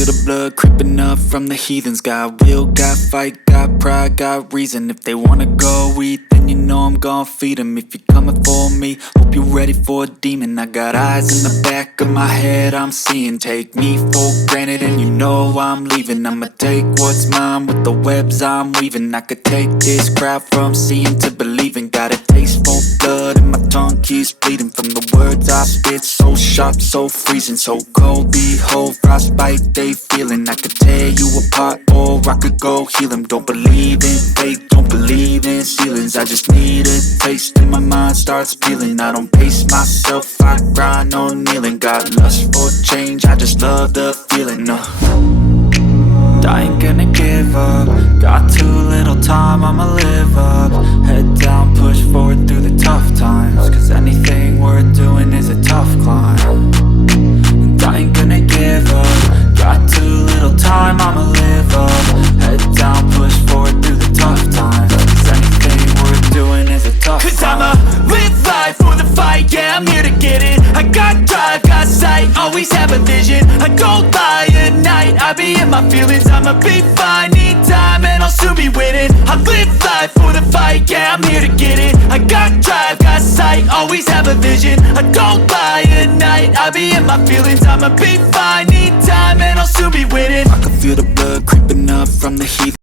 feel the blood creeping up from the heathens. Got will, got fight, got pride, got reason. If they wanna go eat, then you know I'm gon' feed them. If you're coming for me, hope you're ready for a demon. I got eyes in the back of my head, I'm seeing. Take me for granted and you know I'm leaving. I'ma take what's mine with the webs I'm weaving. I could take this crowd from seeing to believing. Got a taste for blood and my tongue keeps bleeding from the words I spit. So sharp, so freezing, so cold. Behold, frostbite they feeling. I could tear you apart or I could go heal them. Don't believe in fate, don't believe in ceilings. I just need a taste and my mind starts peeling. I don't pace myself, I grind on kneeling. Got lust for change, I just love the feeling. I ain't gonna give up. Got too little time, I'ma live up. Head down, push forward through the tough times. Cause anything worth doing is a tough climb. And I ain't gonna give up. Got too little time, I'ma live up. Head down, push forward through the tough times. Cause anything worth doing is a tough climb. Cause I'ma live life for the fight, yeah, I'm here to get it. I got drive, got sight, always have a vision. I don't lie at night, I be in my feelings. I'ma be fine, need time and I'll soon be winning. I live life for the fight, yeah, I'm here to get it. I got drive, got sight, always have a vision. I don't lie at night, I be in my feelings. I'ma be fine, need time and I'll soon be winning. I can feel the blood creeping up from the heat.